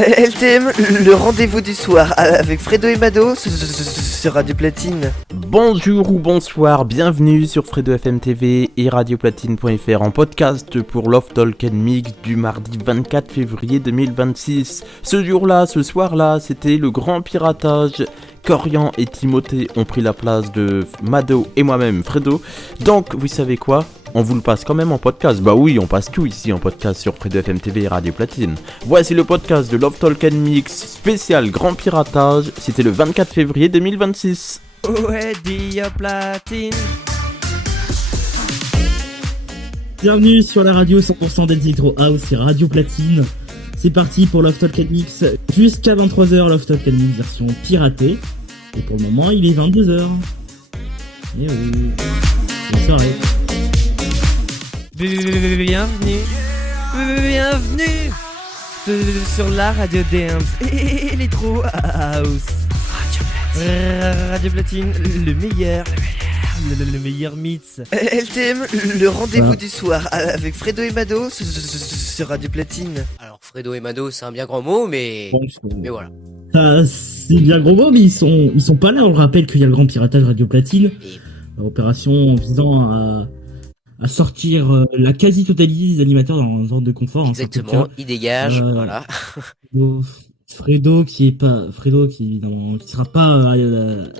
LTM, le rendez-vous du soir avec Fredo et Mado sur Radio Platine. Bonjour ou bonsoir, bienvenue sur Fredo FM TV et radioplatine.fr en podcast pour Love Talk and Mix du mardi 24 février 2026. Ce jour-là, ce soir-là, c'était le grand piratage. Corian et Timothée ont pris la place de Mado et moi-même Fredo. Donc, vous savez quoi ? On vous le passe quand même en podcast. Bah oui, on passe tout ici en podcast sur Fredo FM TV et Radio Platine. Voici le podcast de Love Talk and Mix spécial grand piratage. C'était le 24 février 2026. Ouais, Dia Platine. Bienvenue sur la radio 100% d'Electro House, c'est Radio Platine. C'est parti pour Love Talk and Mix jusqu'à 23h, Love Talk and Mix version piratée. Et pour le moment, il est 22h. Et oui, bonne soirée. Bienvenue sur la radio Dance et Electro House. Radio Platine, le meilleur mix. LTM, le rendez-vous du soir avec Fredo et Mado sur Radio Platine. Alors Fredo et Mado, c'est un bien grand mot, mais voilà. C'est bien gros mot, mais ils sont pas là. On le rappelle qu'il y a le grand piratage Radio Platine, opération visant à sortir la quasi-totalité des animateurs dans un ordre de confort. Exactement, il dégage, voilà. Fredo qui sera pas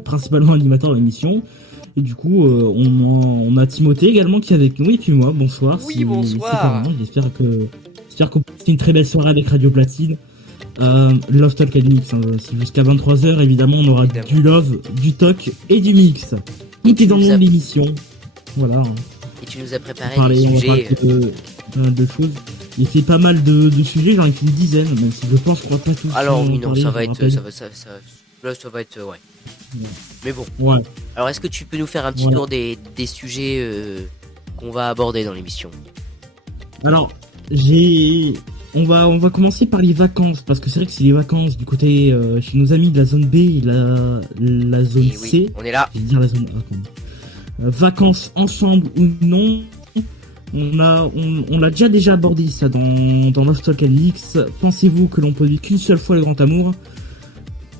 principalement animateur dans l'émission. Et du coup, on a Timothée également qui est avec nous, et puis moi, bonsoir. Oui, bonsoir. J'espère qu'on passe une très belle soirée avec Radio Platine. Love Talk and Mix, hein, jusqu'à 23h, évidemment, on aura du love, du talk et du mix. Tout est dans le nom de l'émission. Voilà. Et tu nous as préparé on des sujets. De choses. Il fait pas mal de sujets, j'en ai fait une dizaine, même si je pense qu'on va pas tous. Alors oui, non, ça va être, ouais. Mais bon. Ouais. Alors, est-ce que tu peux nous faire un petit tour des sujets qu'on va aborder dans l'émission ? Alors, on va commencer par les vacances, parce que c'est vrai que c'est les vacances du côté chez nos amis de la zone B et la zone C. Oui, on est là. Je vais dire la zone A. Vacances ensemble ou non. On l'a déjà abordé ça dans Love Talk and Mix. Pensez-vous que l'on peut vivre qu'une seule fois le grand amour ?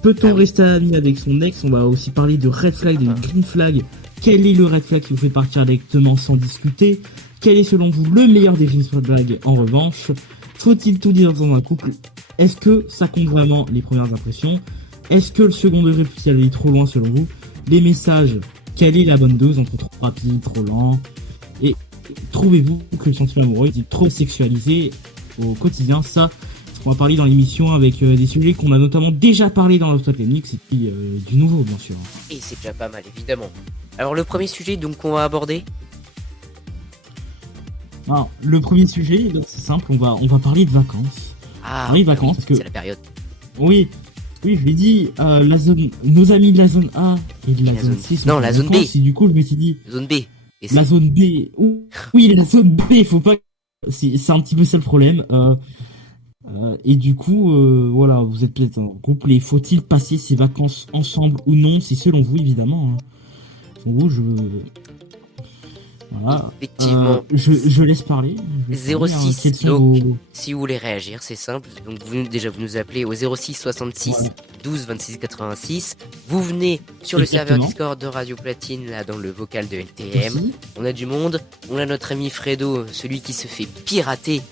Peut-on rester ami avec son ex ? On va aussi parler de red flag, de green flag. Quel est le red flag qui vous fait partir directement sans discuter ? Quel est selon vous le meilleur des green flags en revanche ? Faut-il tout dire dans un couple ? Est-ce que ça compte vraiment les premières impressions ? Est-ce que le second degré peut aller trop loin selon vous ? Les messages, quelle est la bonne dose entre trop rapide, trop lent ? Et trouvez-vous que le sentiment amoureux est trop sexualisé au quotidien ? Ça, on va parler dans l'émission avec des sujets qu'on a notamment déjà parlé dans Love Talk and Mix et puis du nouveau bien sûr. Et c'est déjà pas mal évidemment. Alors le premier sujet donc qu'on va aborder. Alors le premier sujet, donc, c'est simple, on va parler de vacances. Oui, vacances, parce que c'est la période. Oui, je l'ai dit, nos amis de la zone A et de la zone C sont la zone B. Et du coup je me suis dit. Zone B. La zone B. Oui, la zone B, faut pas. C'est un petit peu ça le problème. Et du coup, voilà, vous êtes peut-être en couple. Et faut-il passer ces vacances ensemble ou non ? C'est selon vous, évidemment. Selon vous, voilà. Effectivement. Je laisse parler. 06. Donc, si vous voulez réagir, c'est simple. Donc, vous nous appelez au 06 66 12 26 86. Vous venez sur le serveur Discord de Radio Platine, là, dans le vocal de LTM. Merci. On a du monde. On a notre ami Fredo, celui qui se fait pirater,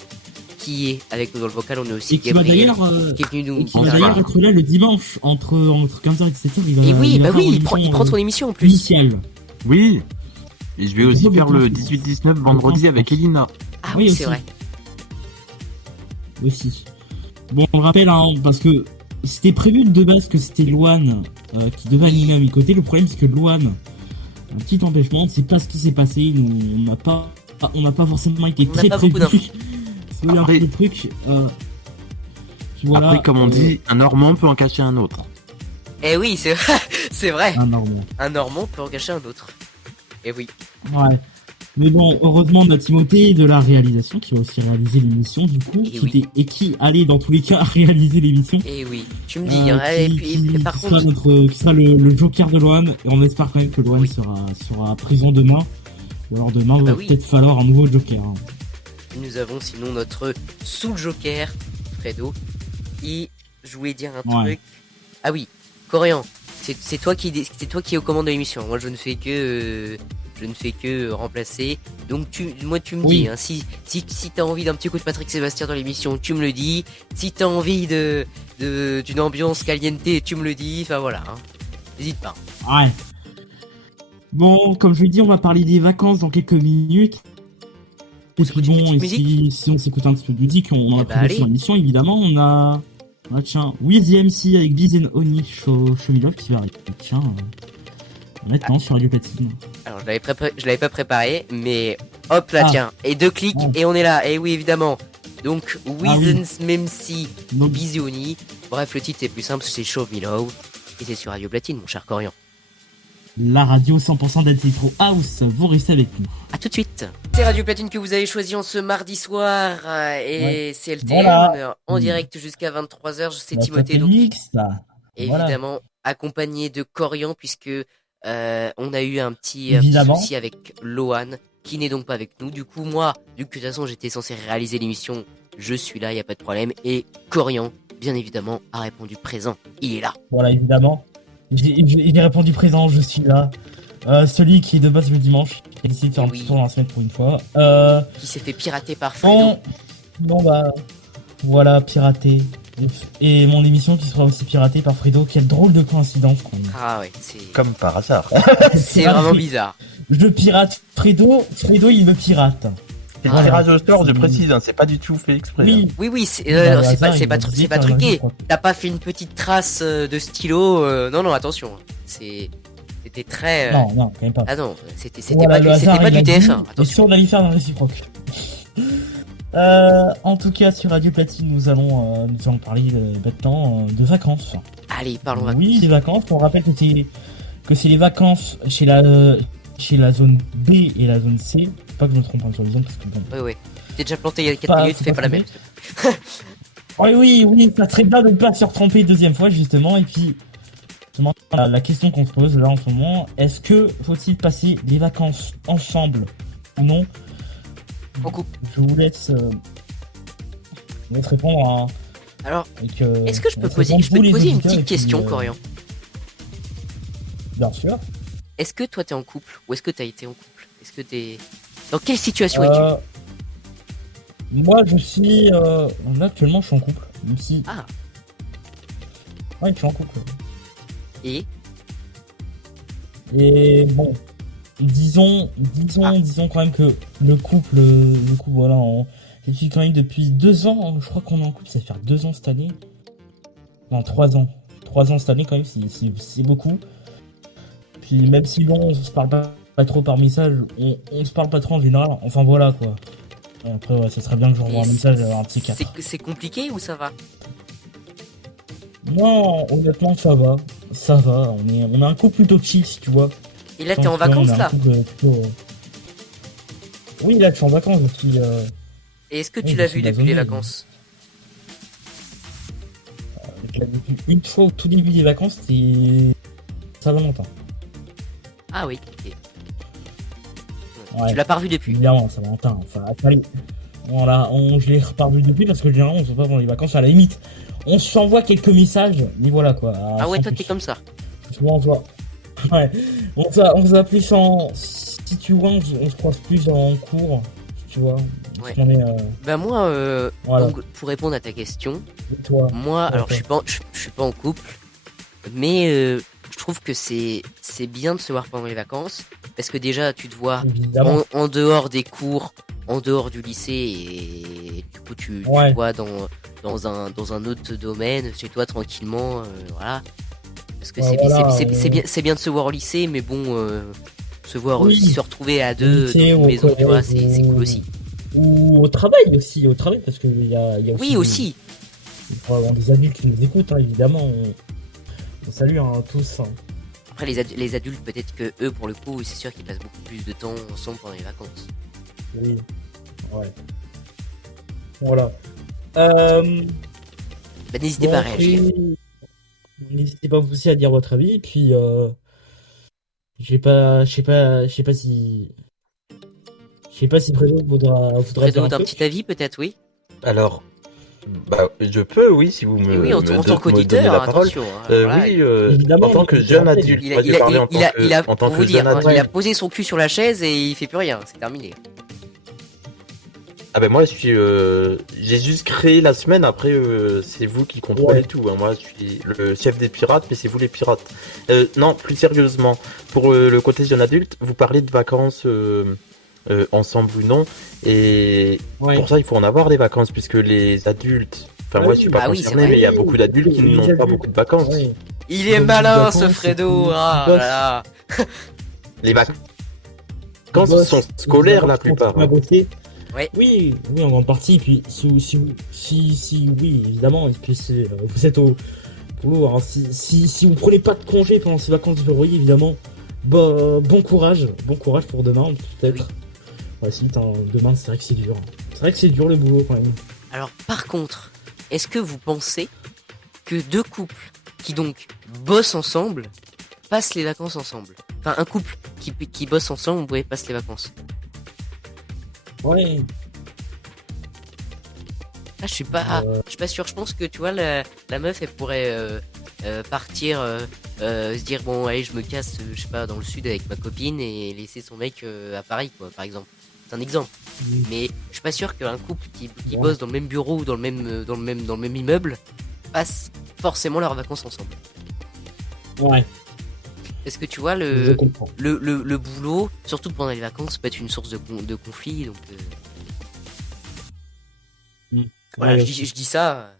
qui est avec nous dans le vocal. On a aussi Gabriel, qui est venu nous. Qui va d'ailleurs être là le dimanche entre 15h et 17h. Et oui, il prend son émission en plus. Initiale. Oui. Et je vais aussi faire le 18-19 vendredi avec Elina. Ah oui, c'est vrai. Aussi. Bon, on le rappelle, parce que c'était prévu de base que c'était Loane qui devait animer à mes côtés. Le problème, c'est que Loane, un petit empêchement, on ne sait pas ce qui s'est passé. On n'a pas forcément été très prévus. Après, le truc. Voilà, après, comme on dit, un Normand peut en cacher un autre. Eh oui, c'est vrai. Un Normand peut en cacher un autre. Eh oui. Ouais. Mais bon, heureusement, on a Timothée de la réalisation qui va aussi réaliser l'émission, du coup, qui allait dans tous les cas réaliser l'émission. Et oui, tu me dis, par contre. Qui sera le joker de Loane, et on espère quand même que Loane sera présent demain. Ou alors demain, il va peut-être falloir un nouveau joker. Nous avons sinon notre sous-joker, Fredo, Et je voulais dire un truc. Ah oui, Corian, c'est toi qui es aux commandes de l'émission. Moi, je ne fais que remplacer. Donc tu me dis, hein, si t'as envie d'un petit coup de Patrick Sébastien dans l'émission, tu me le dis. Si t'as envie d'une ambiance caliente, tu me le dis. Enfin voilà, hein. N'hésite pas. Ouais. Bon, comme je l'ai dit, on va parler des vacances dans quelques minutes. Et puis bon, si on s'écoute un petit peu de musique, on en a prévu sur l'émission, évidemment. On a... Ah tiens, With the MC avec Biz and Oni Show Me Love qui va arriver. Tiens, maintenant sur Radio Platine. Alors je l'avais pas préparé, mais hop là tiens, et 2 clics et on est là. Et oui évidemment. Donc With the MC, Biz and Oni. Bref, le titre est plus simple, c'est Show Me Love. Et c'est sur Radio Platine, mon cher Corian. La radio 100% d'Electro House, vous restez avec nous. A tout de suite. C'est Radio Platine que vous avez choisi en ce mardi soir et c'est LTM en direct jusqu'à 23h. C'est Timothée donc évidemment accompagné de Corian puisque on a eu un petit souci avec Lohan qui n'est donc pas avec nous. Du coup moi, vu que de toute façon j'étais censé réaliser l'émission, je suis là, il y a pas de problème et Corian bien évidemment a répondu présent. Il est là. Voilà évidemment. J'ai répondu présent, je suis là. Celui qui est de base le dimanche, qui a décidé de faire un petit tour dans la semaine pour une fois. Qui s'est fait pirater par Fredo. Bon bah, voilà, piraté. Et mon émission qui sera aussi piratée par Fredo. Quelle drôle de coïncidence. Ah ouais, c'est... Comme par hasard. C'est vraiment bizarre. Je pirate Fredo il me pirate. C'est un tirage au sort, je précise, hein, c'est pas du tout fait exprès. Oui, c'est pas truqué. T'as pas fait une petite trace de stylo. Non, attention. C'était très. Non, quand même pas. Ah non, c'était pas du TF1. Et sûr, on allait faire un réciproque. En tout cas, sur Radio Platine, nous allons parler maintenant de vacances. Allez, parlons vacances. Oui, des vacances. On rappelle que c'est les vacances chez la zone B et la zone C. Pas que je me trompe sur les zones parce que bon. Ouais. T'es déjà planté il y a 4 minutes, fais pas la même. Oui, ça serait bien de ne pas se retromper deuxième fois justement. Et puis, la question qu'on se pose là en ce moment, est-ce que faut-il passer des vacances ensemble ou non? Je vous laisse répondre à... Alors, est-ce que je peux te poser une petite question, Corian? Bien sûr. Est-ce que toi t'es en couple ou est-ce que t'as été en couple? Est-ce que t'es... Dans quelle situation es-tu? Moi je suis... actuellement je suis en couple. Même si... Ah. Ouais, je suis en couple. Et bon... Disons quand même que le couple voilà, depuis quand même depuis 2 ans, je crois qu'on est en couple, ça va faire 2 ans cette année. Non, 3 ans. 3 ans cette année quand même, c'est beaucoup. Puis même si bon, on se parle pas trop par message, on se parle pas trop en général, enfin voilà quoi. Après ouais, ça serait bien que je renvoie un message un petit 4. C'est compliqué ou ça va? Non, honnêtement ça va, on a un couple plutôt chill si tu vois. Et là t'es en vacances là? Oui là je suis en vacances depuis... Et est-ce que tu l'as vu depuis les vacances? Je l'ai vu une fois au tout début des vacances, c'était Saint-Valentin. Ah oui, ok. Ouais. Tu l'as pas revu depuis? Évidemment, Saint-Valentin. Enfin, voilà, je l'ai reparu depuis parce que généralement on se voit pendant les vacances. À la limite, on s'envoie quelques messages, mais voilà quoi. Ah ouais, toi t'es comme ça. Souvent on se voit. Ouais, on se voit plus en. Si tu vois, on se croise plus en cours, tu vois. Ouais. Bah moi, voilà. donc, pour répondre à ta question, toi, moi, alors je suis pas en couple, mais je trouve que c'est bien de se voir pendant les vacances parce que déjà tu te vois en dehors des cours, en dehors du lycée et du coup tu te vois dans un autre domaine chez toi tranquillement, voilà. Parce que c'est bien de se voir au lycée, mais bon, se voir aussi, se retrouver à deux dans une maison, tu vois, c'est cool aussi. Ou au travail parce qu'il y a aussi. Oui, aussi. Il faut avoir des adultes qui nous écoutent, hein, évidemment. On salue tous. Hein. Après, les adultes, peut-être que eux, pour le coup, c'est sûr qu'ils passent beaucoup plus de temps ensemble pendant les vacances. Oui, ouais. Voilà. N'hésitez pas à réagir. N'hésitez pas vous aussi à dire votre avis. Et puis, je sais pas si Fredo voudra Fredo, un petit avis, peut-être, oui. Alors, Bah, je peux, oui, si vous me. Et oui, en tant qu'auditeur, la parole. attention. Voilà, Oui, en tant que jeune adulte. il Moi, je parlais en tant pour vous que dire, jeune adulte. il a posé son cul sur la chaise et il fait plus rien, c'est terminé. Ah ben moi, j'ai juste créé la semaine. Après, c'est vous qui contrôlez tout. Hein. Moi, je suis le chef des pirates, mais c'est vous les pirates. Non, plus sérieusement, pour le côté jeune adulte, vous parlez de vacances ensemble ou non, et pour ça, il faut en avoir des vacances, puisque les adultes. Enfin, moi, je suis pas concerné, mais il y a beaucoup d'adultes qui n'ont pas beaucoup de vacances. Ouais. Il est malin, ce Fredo. Ah là là. Les vacances sont scolaires la plupart. Ouais. Oui, en grande partie. Et puis, si oui, évidemment. Et puis, vous êtes au boulot. Alors, si vous prenez pas de congé pendant ces vacances de février, évidemment, bon courage pour demain, peut-être. Ouais, si, demain, c'est vrai que c'est dur. C'est vrai que c'est dur le boulot quand même. Alors, par contre, est-ce que vous pensez que deux couples qui donc bossent ensemble passent les vacances ensemble? Enfin, un couple qui bosse ensemble, passe les vacances. Ouais. Ah, je suis pas sûr. Je pense que tu vois, la meuf, elle pourrait partir, se dire bon, allez, je me casse, je sais pas, dans le sud avec ma copine et laisser son mec à Paris, quoi, par exemple. C'est un exemple. Mais je suis pas sûr qu'un couple qui bosse dans le même bureau ou dans le même immeuble passe forcément leurs vacances ensemble. Ouais. Est-ce que tu vois Je comprends. le boulot, surtout pendant les vacances, peut être une source de conflit, donc. Voilà, Ouais, je dis ça.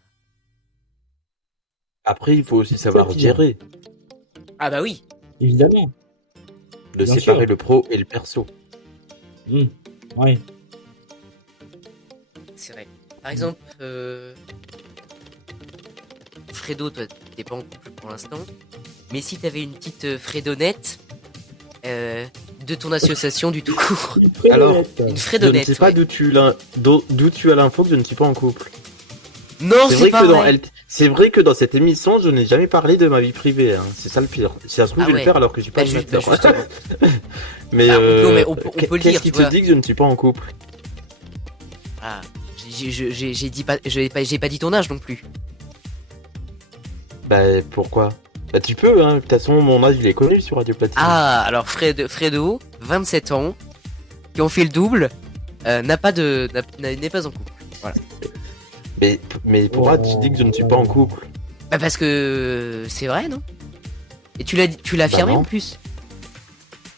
Après, il faut aussi savoir gérer, Ah bah oui. évidemment. de Bien séparer sûr. le pro et le perso. Ouais. C'est vrai. Par exemple, Fredo, toi, t'es pas en couple pour l'instant. Mais si t'avais une petite Fredonette de ton association du tout court. Alors, Une Je ne Fredonette. sais pas ouais. d'où tu as l'info que je ne suis pas en couple. Non, c'est pas vrai. C'est vrai que dans cette émission, je n'ai jamais parlé de ma vie privée. Hein. C'est ça le pire. Si ça se trouve, Ah je vais ouais. le faire alors que je suis pas Bah, animateur. justement. Mais, Bah, non, mais on peut le qu'est-ce dire, qui tu te vois. dit que je ne suis pas en couple? Ah, j'ai pas dit ton âge non plus. Bah pourquoi? Bah tu peux, hein. De toute façon, mon âge, il est connu sur Radio Platine. Ah, alors Fredo, 27 ans, qui ont fait le double, n'est pas en couple. Voilà. Mais pourquoi tu dis que je ne suis pas en couple? Bah parce que c'est vrai, non? Et tu l'as affirmé non. en plus.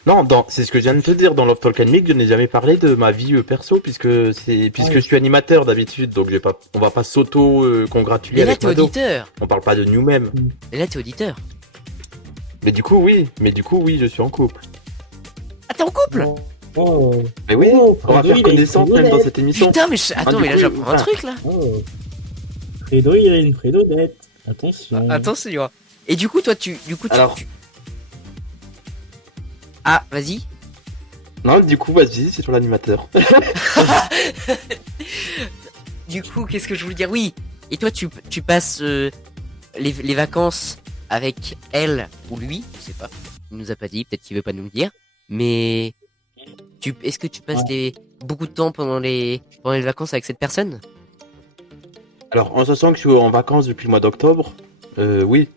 Non, c'est ce que je viens de te dire. Dans Love Talk and Mix, je n'ai jamais parlé de ma vie perso puisque je suis animateur d'habitude, donc on va pas s'auto-congratuler Mais là, avec t'es Mado. auditeur. On parle pas de nous-mêmes. Mais là, t'es auditeur. Mais du coup, oui, je suis en couple. Ah, t'es en couple? Oh. Mais oui, on va faire connaissance même dans cette émission. Putain, mais attends, du mais là, coup, j'apprends un truc là. Oh. Fredo, il a une Fredonette. Attention. Attention. Et du coup, toi, Alors- Ah, vas-y. Non, du coup, vas-y, c'est sur l'animateur. Du coup, qu'est-ce que je voulais dire? Oui. Et toi, tu passes les vacances avec elle ou lui, je sais pas. Il nous a pas dit, peut-être qu'il veut pas nous le dire. Mais est-ce que tu passes beaucoup de temps pendant les vacances avec cette personne? Alors, en sachant que je suis en vacances depuis le mois d'octobre, oui.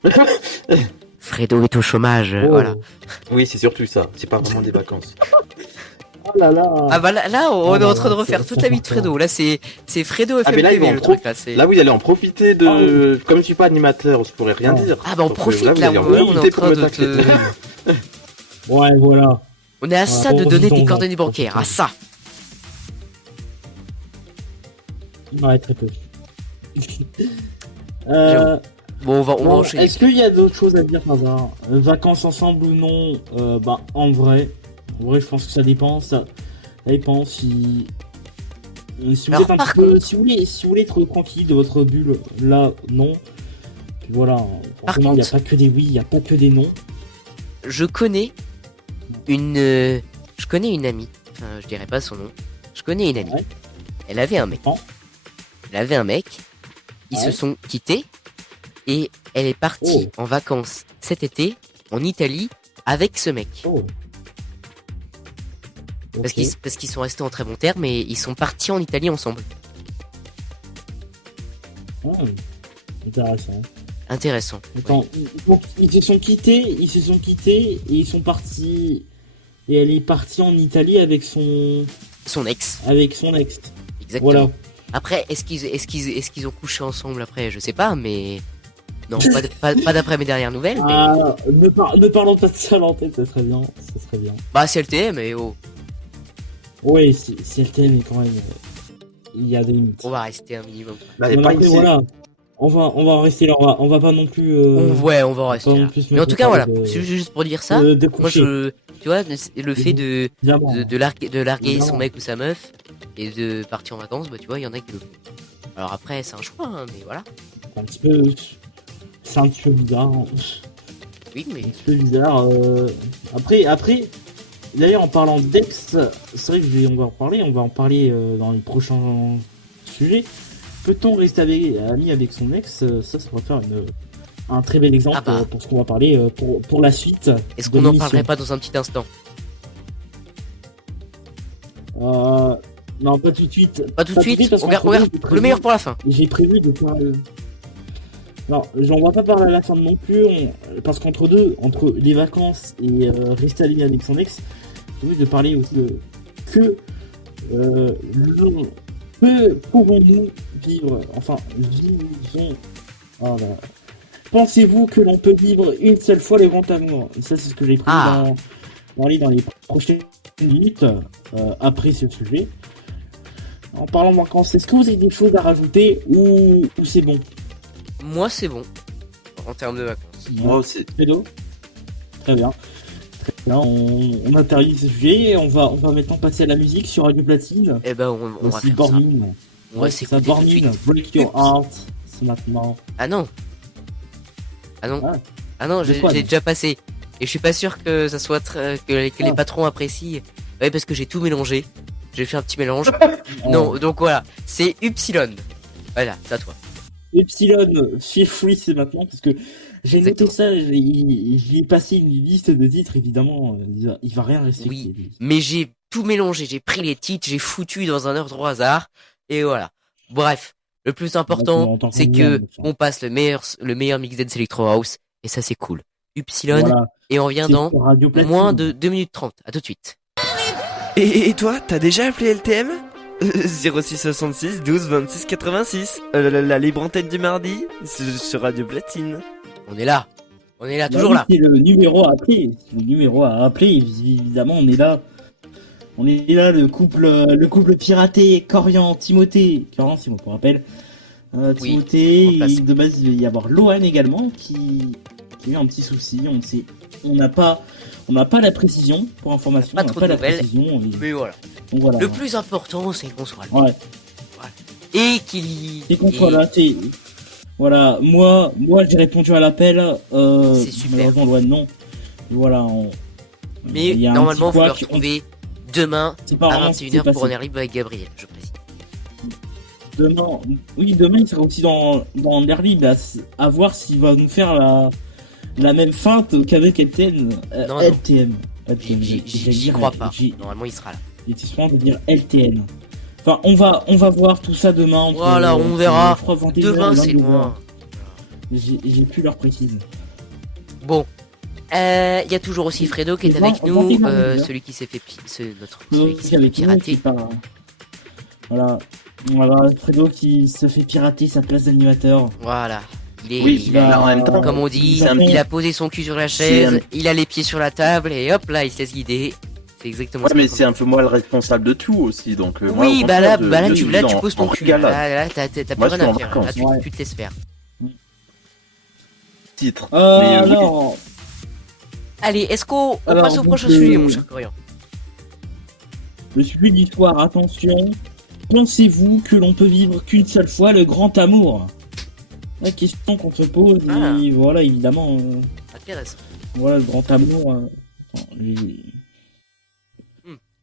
Fredo est au chômage, Oh. voilà. Oui, c'est surtout ça. C'est pas vraiment des vacances. Oh là là. Ah bah là on est en train de c'est- refaire c'est toute la vie de Fredo. Là, c'est Fredo Ah, mais là, ils FMTV vont le en truc là. Là, vous allez en profiter de. Comme je suis pas animateur, je pourrais rien dire. Ah bah on Donc, profite vous là, allez en on est en profiter train pour me de tacler. Ouais, voilà. On est à ça de donner tes profitons-en, coordonnées bancaires, à ça. Ouais, très peu. J'avoue. Bon, on va Bon, enchaîner. est-ce qu'il y a d'autres choses à dire par hasard? Vacances ensemble ou non? Bah, en vrai, je pense que ça dépend. Ça dépend si vous Alors, êtes un par petit peu, contre- si vous voulez être tranquille de votre bulle, là, non. Puis voilà. Par Forcément, il n'y a contre- pas que des oui, il n'y a pas que des non. Je connais une amie. Enfin, je dirais pas son nom. Je connais une amie. Ouais. Elle avait un mec. Oh. Elle avait un mec. Ils Ouais. se sont quittés. Et elle est partie Oh. en vacances cet été en Italie avec ce mec. Oh. Parce Ok. qu'ils sont restés en très bons termes et ils sont partis en Italie ensemble. Intéressant. Intéressant. Attends, donc, ils se sont quittés et ils sont partis. Et elle est partie en Italie avec son ex. Avec son ex. Exactement. Voilà. Après, est-ce qu'ils ont couché ensemble après? Je sais pas, mais non, pas d'après mes dernières nouvelles. Mais... Ne parlons pas de ça à l'antenne, ça serait bien. Bah, c'est LTM, et oh. Oui, c'est LTM, mais quand même, il y a des limites. On va rester un minimum. Bah, Voilà. On va rester là, on va pas non plus. On va rester là. Mais en tout cas, voilà, c'est juste pour dire ça. Moi, tu vois, le fait de larguer son mec ou sa meuf et de partir en vacances, bah tu vois, il y en a qui le font. Alors après, c'est un choix, hein, mais voilà. C'est un petit peu bizarre. Hein. Oui, mais. Un petit peu bizarre. Après, d'ailleurs, en parlant d'ex, c'est vrai que on va en parler dans les prochains sujets. Peut-on rester ami avec son ex? Ça pourrait faire un très bel exemple pour ce qu'on va parler pour la suite. Est-ce qu'on n'en parlerait pas dans un petit instant? Non, pas tout de suite. Pas tout de suite. On regarde le meilleur pour la fin. J'ai prévu de parler. Non, j'en vois pas parler à la fin non plus, parce entre les vacances et rester aligné avec son ex, j'ai envie de parler aussi de que pouvons-nous vivre, vivons. Oh là. Pensez-vous que l'on peut vivre une seule fois le grand amour? Ça, c'est ce que j'ai prévu dans les prochaines minutes après ce sujet. En parlant de vacances, est-ce que vous avez des choses à rajouter ou c'est bon? Moi, c'est bon. En termes de vacances. Moi aussi. Très bien. On a terminé ce sujet et on va maintenant passer à la musique sur Radio Platine. Eh ben, on va faire Bormin. ça. On va s'écouter tout de suite. Break Your Heart, c'est maintenant. Ah non, j'ai déjà passé. Et je suis pas sûr que ça soit que les patrons apprécient. Ouais, parce que j'ai tout mélangé. J'ai fait un petit mélange. Non, donc voilà, c'est Upsilon. Voilà, c'est à toi. Upsilon, Feel Free, c'est maintenant, parce que j'ai noté ça, j'ai passé une liste de titres, évidemment, il va rien rester. Oui, mais j'ai tout mélangé, j'ai pris les titres, j'ai foutu dans un ordre au hasard, et voilà. Bref, le plus important, c'est que on passe le meilleur mix dance Electro House, et ça c'est cool. Upsilon, voilà. Et on revient dans moins de 2 minutes 30, à tout de suite. Et toi, t'as déjà appelé LTM 0666 12 26 86 la libre antenne du mardi sur Radio Platine. On est là, toujours là. C'est le numéro à appeler, évidemment, on est là. On est là, le couple piraté, Corian, Timothée, si on me rappelle. Timothée, et de base il va y avoir Lohan également qui a eu un petit souci, on n'a pas la précision pour information, pas trop de nouvelles, mais voilà. Donc voilà. Le plus important c'est qu'on soit là. Ouais. Et qu'il et qu'on soit là, voilà, moi j'ai répondu à l'appel, c'est super. Malheureusement Lohan non. Et voilà, mais normalement vous le retrouvez demain à 21h pour Honor Libre avec Gabriel, je précise. Demain il sera aussi dans l'air libre, à voir s'il va nous faire la même feinte qu'avec LTM. J'y crois pas. Normalement il sera là. Il était souvent de dire LTN. Enfin, on va voir tout ça demain. Voilà, on verra. Demain c'est loin. J'ai plus l'heure précise. Bon. Il y a toujours aussi Fredo qui est avec nous, celui qui s'est fait pirater. Voilà, Fredo qui se fait pirater sa place d'animateur. Voilà. En même temps, comme on dit, il a posé son cul sur la chaise, il a les pieds sur la table et hop là il se laisse guider. C'est exactement ça. Mais c'est un peu moi le responsable de tout aussi, donc. Oui, moi, là tu poses ton cul. Là, t'as plus rien à faire. Là, tu te laisses faire. Titre. Alors... Allez, est-ce qu'on passe au prochain sujet, mon cher Corian? Le sujet du soir, attention. Pensez-vous que l'on peut vivre qu'une seule fois le grand amour? La question qu'on se pose, et voilà, évidemment. Intéressant. Voilà, le grand amour.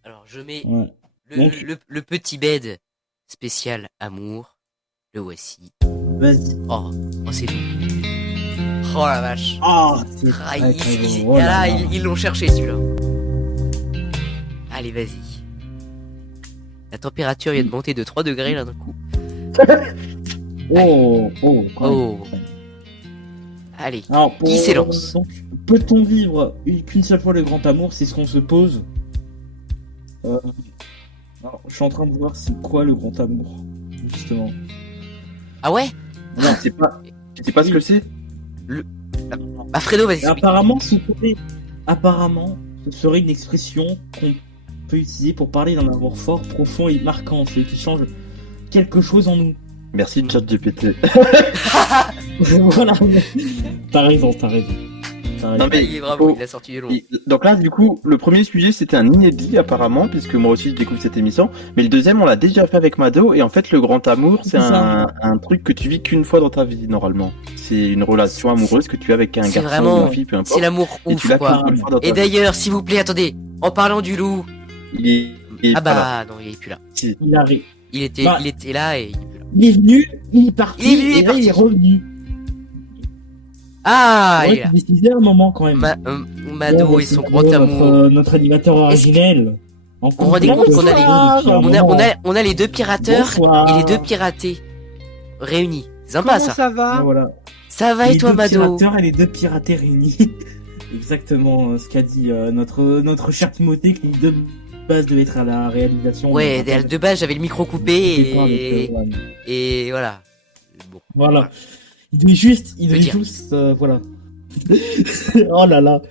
Alors, je mets le petit bed spécial amour. Le voici. Vas-y. Oh, c'est bon. Oh la vache. Ils l'ont cherché celui-là. Allez, vas-y. La température vient de monter de 3 degrés là d'un coup. Oh. Allez, Alors, qui s'élance? Donc, peut-on vivre qu'une seule fois le grand amour? C'est ce qu'on se pose. Alors, je suis en train de voir c'est quoi le grand amour, justement. Ah ouais? Non, tu sais pas ce que c'est? Bah Fredo, vas-y. Et apparemment, ce serait une expression qu'on peut utiliser pour parler d'un amour fort, profond et marquant, celui qui change quelque chose en nous. Merci ChatGPT. Voilà. T'as raison. Non, mais Il est bravo, il a sorti du long. donc là, du coup, le premier sujet, c'était un inédit, apparemment, puisque moi aussi, je découvre cette émission. Mais le deuxième, on l'a déjà fait avec Mado. Et en fait, le grand amour, c'est un truc que tu vis qu'une fois dans ta vie, normalement. C'est une relation amoureuse que tu as avec un C'est garçon vraiment- ou une fille, peu importe. C'est l'amour Et ouf, tu l'as quoi. qu'une fois dans ta Et vie. d'ailleurs, s'il vous plaît, attendez. En parlant du loup. Il est Ah pas là. bah, non, il est plus là. Si. Il arrive. Il était là et il est plus là. Il est venu, il est parti, Il est venu, il est et là, il est parti. revenu. Ah, il Ouais, est là. tu décidais un moment quand même. Mado Bon, et c'est son Mado, grand amour. Notre animateur originel. Vous vous rendez compte qu'on a les... on a les deux pirateurs Bonsoir. et les deux piratés réunis. C'est sympa ça. ça va? Voilà. Ça va et Les toi deux Mado? pirateurs et les deux piratés réunis. Exactement ce qu'a dit notre cher Timothée qui de base devait être à la réalisation. Ouais, de base j'avais le micro coupé Ouais. et voilà. Bon. Voilà. Il devait juste, dire. voilà. Oh là là.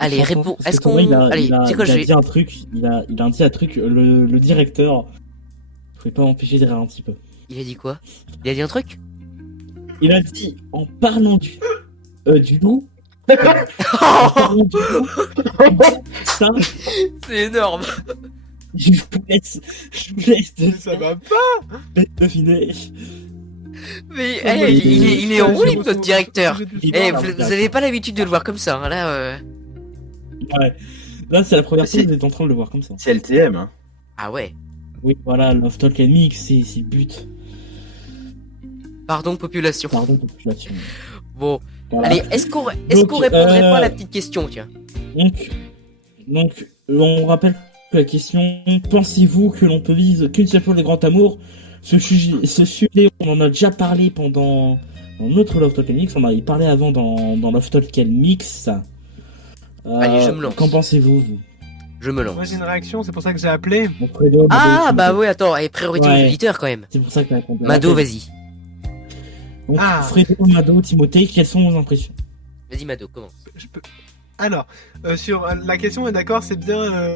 Allez, Franchement, réponds. parce Est-ce que Thomas, qu'on- il a- allez, il a- tu sais quoi, il a je vais- dit un truc. Il a dit un truc. Le directeur. Je pouvais pas m'empêcher de rire un petit peu. Il a dit quoi? Il a dit un truc? Il a dit en parlant du loup. En parlant du loup. Ça, C'est énorme. je vous laisse Ça va pas? Mais deviner. il est en roue libre, notre directeur. Il Eh, parle, vous avez pas l'habitude de le voir comme ça, hein, là. Ouais. Là, c'est la première fois Si. que vous êtes en train de le voir comme ça. C'est LTM, hein. Ah ouais. Oui, voilà, Love Talk and Mix, c'est le but. Pardon population. Pardon, population. Bon, Voilà. allez, est-ce qu'on Donc, répondrait pas à la petite question, tiens? Donc, on rappelle que la question, pensez-vous que l'on peut vivre qu'une seule fois le grand amour? Ce sujet, on en a déjà parlé dans notre Love Talk and Mix, on en avait parlé avant dans Love Talk and Mix. Allez, je me lance. Qu'en pensez-vous, vous? Je me lance. Moi j'ai une réaction, c'est pour ça que j'ai appelé. Mon Fredo, Ah Mado, bah oui, attends, et priorité Ouais. aux auditeurs quand même. c'est pour ça que t'as répondu. Mado, vas-y. Donc, Ah. Fredo, Mado, Timothée, quelles sont vos impressions? Vas-y Mado, commence. Je peux... Alors, sur la question, est d'accord, c'est bien.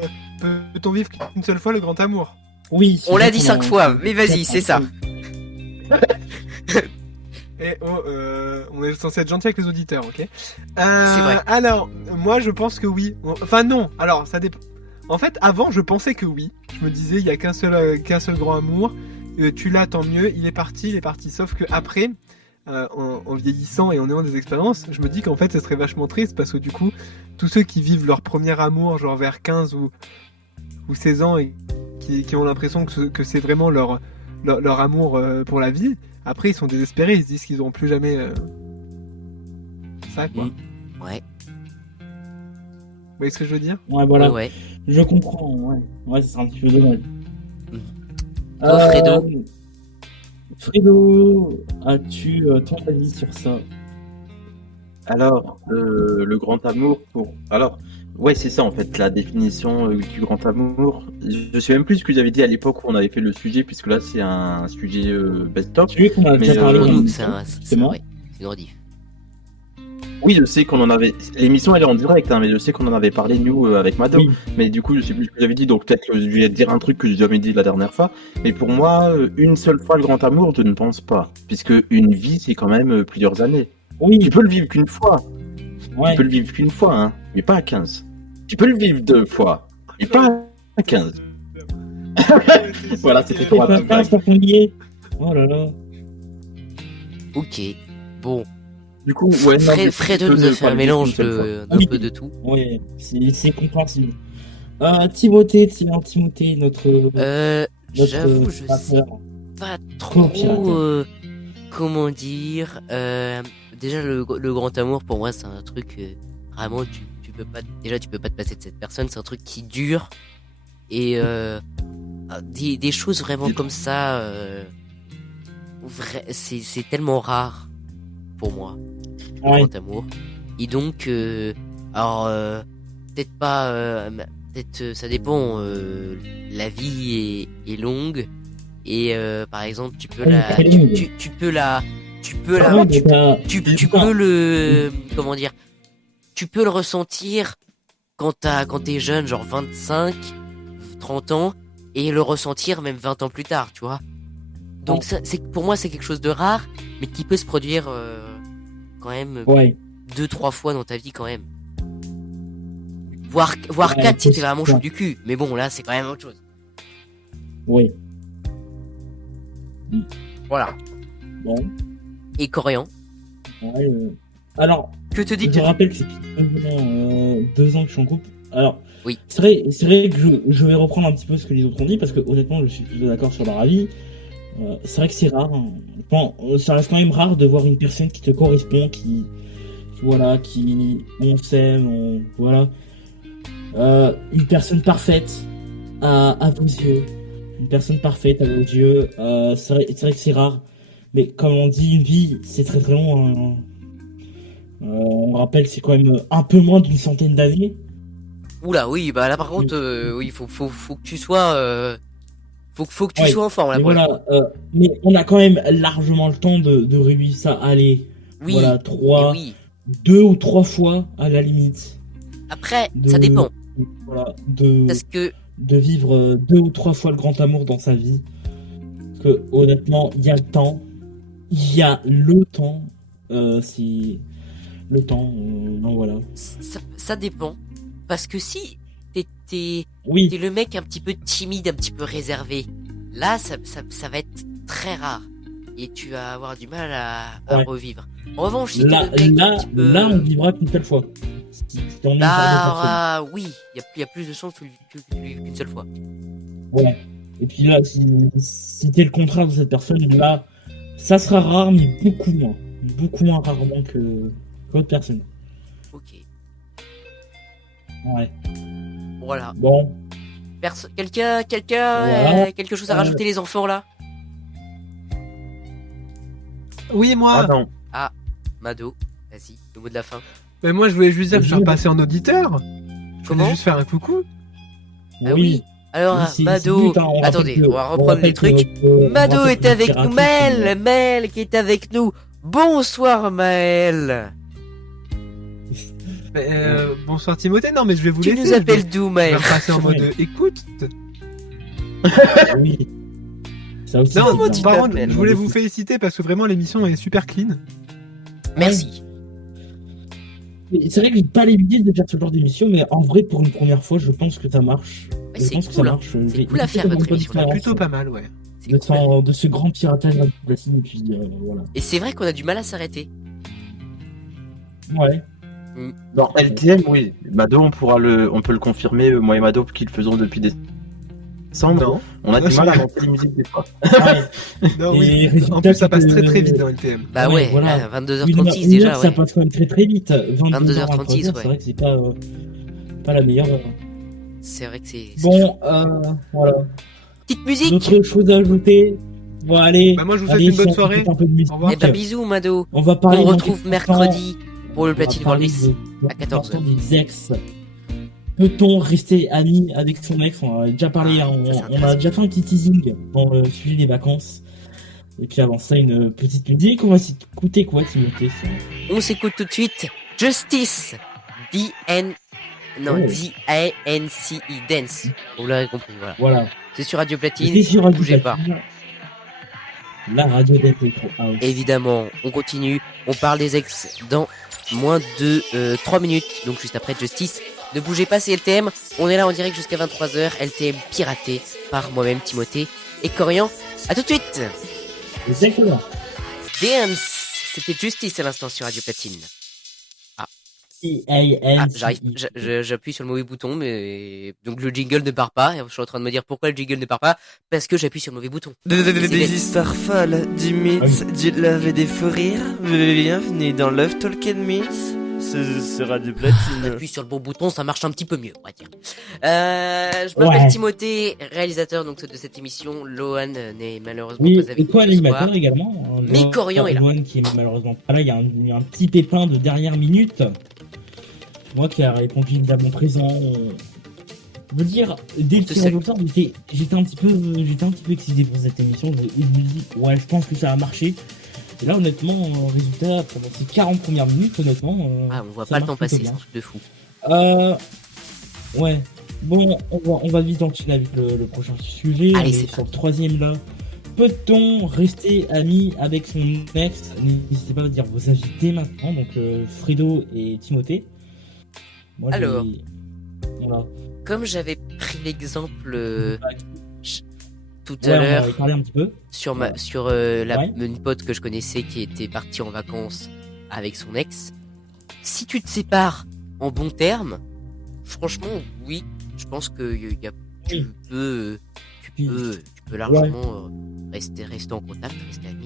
Peut-on vivre qu'une seule fois le grand amour? Oui. On l'a dit 5 fois, mais vas-y, c'est ça. Et on est censé être gentil avec les auditeurs, ok? C'est vrai. Alors, moi je pense que oui. Enfin non. Alors ça dépend. En fait, avant je pensais que oui. Je me disais il y a qu'un seul grand amour. Tu l'as, tant mieux. Il est parti. Sauf que après, en vieillissant et en ayant des expériences, je me dis qu'en fait, ce serait vachement triste parce que du coup, tous ceux qui vivent leur premier amour, genre vers 15 ou 16 ans et qui ont l'impression que c'est vraiment leur amour pour la vie, après ils sont désespérés, ils se disent qu'ils n'auront plus jamais ça, quoi. Ouais, Vous voyez ce que je veux dire? Ouais, voilà. ouais. Je comprends, ouais. Ouais, ça serait un petit peu dommage. Toi, Fredo? Fredo, as-tu ton avis sur ça? Alors, le grand amour ouais, c'est ça en fait, la définition du grand amour. Je sais même plus ce que j'avais dit à l'époque où on avait fait le sujet, puisque là c'est un sujet best-of. Tu veux qu'on a Mais, déjà parlé pour dans nous, l'émission, c'est moi. vrai. C'est une rediff. Oui, je sais qu'on en avait. L'émission elle est en direct, hein, mais je sais qu'on en avait parlé nous avec Mado. Oui. Mais du coup, je sais plus ce que j'avais dit, donc peut-être que je vais dire un truc que j'ai jamais dit la dernière fois. Mais pour moi, une seule fois le grand amour, je ne pense pas, puisque une vie c'est quand même plusieurs années. Oui, Tu peux le vivre qu'une fois. ouais. Tu peux le vivre qu'une fois, hein, mais pas à 15. Tu peux le vivre 2 fois, mais pas à 15. Voilà, c'était C'est pour pas la blague. ça qu'on y est. Oh là là. Ok. Bon, Du coup, ouais, non, mais Fredo tu peux nous a ne fait pas un le vivre mélange qu'une seule fois. d'un Oui. peu de tout. Ouais, c'est compréhensible. Timothée, notre J'avoue, je sais rappeur. pas Copiateur. trop comment dire. Déjà le grand amour pour moi c'est un truc vraiment tu peux pas te passer de cette personne, c'est un truc qui dure et des choses vraiment comme ça c'est tellement rare pour moi, le Ouais. grand amour. Et donc, peut-être pas, peut-être ça dépend. La vie est longue et par exemple, tu peux la, très longue. tu peux la, Ah, mais t'as- tu t'as- peux le, comment dire, tu peux le ressentir quand t'es jeune, genre 25, 30 ans, et le ressentir même 20 ans plus tard, tu vois. Donc ça, pour moi, c'est quelque chose de rare, mais qui peut se produire quand même Ouais. 2-3 fois dans ta vie quand même. Voire Ouais, 4 si t'es vraiment ouais. chaud du cul. Mais bon, là, c'est quand même autre chose. Oui. Voilà. Bon. Et Corian, Ouais, alors, que te je dit-il? rappelle que c'est 2 ans que je suis en couple. Alors, Oui. c'est vrai que je vais reprendre un petit peu ce que les autres ont dit parce que honnêtement, je suis plutôt d'accord sur leur avis. C'est vrai que c'est rare. Hein. Bon, ça reste quand même rare de voir une personne qui te correspond, qui on s'aime, voilà. Une personne parfaite à vos yeux. Une personne parfaite à vos yeux. C'est vrai que c'est rare. Mais comme on dit, une vie, c'est très très long. Hein. On rappelle, c'est quand même un peu moins d'une centaine d'années. Oula, oui, bah là par contre, oui, faut que tu sois, faut que tu Ouais. sois en forme là. Mais pour le voilà, mais on a quand même largement le temps de réduire ça. Allez, Oui, voilà, mais oui. 2 ou 3 fois à la limite. Après, ça dépend. Voilà, Parce que, de vivre 2 ou 3 fois le grand amour dans sa vie. Parce que honnêtement, il y a le temps. Il y a le temps. C'est le temps. Non, voilà. ça dépend. Parce que si t'es Oui, le mec un petit peu timide, un petit peu réservé, là, ça va être très rare. Et tu vas avoir du mal à Ouais. revivre. En revanche, si t'es là, le mec un là, petit peu... là, on vivra qu'une seule fois. Si on est une Ah, oui, il y a plus de chances qu'une seule fois. Ouais. Et puis là, si t'es le contraire de cette personne, là, ça sera rare, mais beaucoup moins rarement que l'autre personne. Ok, Ouais. voilà. Bon, Quelqu'un Voilà. quelque chose à rajouter, les enfants, là? Oui, moi. Ah non. Mado, vas-y, le mot de la fin. Mais moi, je voulais juste dire que je suis repassé en auditeur. Je Comment? voulais juste faire un coucou. Ah oui. Alors, Oui, c'est Mado, but, hein, on attendez, rappelle que- on va on reprendre rappelle les trucs. que- on Mado rappelle est que avec Pirates, nous, c'est- Maël qui est avec nous. Bonsoir Maël. Bonsoir Timothée. Non, mais je vais vous Tu laisser. nous appelles d'où Je vais Maël? repasser en Ouais. mode écoute. Oui. Ça aussi, Non, c'est Comment bien. tu par contre, t'appelles? je voulais vous féliciter parce que vraiment l'émission est super clean. Merci. C'est vrai que j'ai pas l'habitude de faire ce genre d'émission, mais en vrai, pour une première fois, je pense que ça marche. Ouais, Je c'est pense que ça cool, hein. marche. C'est J'ai cool à une faire, très votre bonne émission. expérience Plutôt pas mal, ouais. C'est cool. de ce grand piratage de platine, et puis voilà. Et c'est vrai qu'on a du mal à s'arrêter. Ouais. Dans LTM, oui. Mado, on peut le confirmer, moi et Mado, qui le faisons depuis décembre. Non. On a du mal à monter les musiques des fois. Ouais. Non, Et oui. résultat, En plus, ça passe c'est très que- très vite dans LTM. Bah Ouais, ouais, voilà. là, Une 22h36 heure, déjà, ça ouais. passe quand même très très vite. 22h36, 22h, ouais. c'est vrai que c'est pas la meilleure heure. C'est vrai que c'est... Bon, voilà. Petite musique. D'autres choses à ajouter. Bon, allez. Bah, moi, je vous souhaite allez, une bonne si on soirée. écoute un peu de musique. Au revoir. Eh ben bisous Mado. On va parler On dans retrouve quelques mercredi pour le instants. Platine On va parler World de- à 14h. des ex. Peut-on rester amis avec son ex? On en a déjà parlé, hein, ça, c'est on a intéressant. déjà fait un petit teasing dans le suivi des vacances. Et puis avant ça, une petite musique. On va s'écouter quoi, Timothée? On s'écoute tout de suite Justice D-N... Non, Oh. D-A-N-C-E, Dance. Vous l'avez compris, voilà. Voilà. C'est sur Radio Platine, C'était sur Radio bougez pas. Platine. La radio d'Electro House. Évidemment, on continue, on parle des ex dans moins de 3 minutes, donc juste après Justice. Ne bougez pas, c'est LTM, on est là en direct jusqu'à 23h, LTM piraté par moi-même Timothée et Corian. A tout de suite. Exactement. Dance, c'était Justice à l'instant sur Radio Platine. C-A-N-C-E. Ah, j'appuie sur le mauvais bouton, mais donc le jingle ne part pas. Et je suis en train de me dire pourquoi le jingle ne part pas, parce que j'appuie sur le mauvais bouton. Des histoires folles, du mythe, du love et des fous rires. Bienvenue dans Love Talk and Myths. ce Radio Platine. Appuie sur le bon bouton, ça marche un petit peu mieux, on va dire. Je m'appelle Timothée, réalisateur donc de cette émission. Lohan n'est malheureusement pas avec nous. Et toi, l'animateur également. Mais Corian est là. Lohan qui est malheureusement pas là. Il y a un petit pépin de dernière minute. Moi qui a répondu évidemment présent. Je veux dire, dès le tirage au sort, j'étais un petit peu excité pour cette émission. Je me dis, ouais, je pense que ça va marcher. Et là, honnêtement, résultat, pendant ces 40 premières minutes, honnêtement. On voit pas le temps passer, c'est un truc de fou. Ouais. Bon, on va vite enchaîner avec le prochain sujet. Allez, c'est sur le troisième là. Peut-on rester amis avec son ex? N'hésitez pas à dire vos avis dès maintenant. Donc, Fredo et Timothée. Moi, alors, voilà. Comme j'avais pris l'exemple tout à l'heure sur une pote que je connaissais qui était partie en vacances avec son ex, si tu te sépares en bons termes, franchement, oui, je pense que tu peux largement rester en contact, rester ami.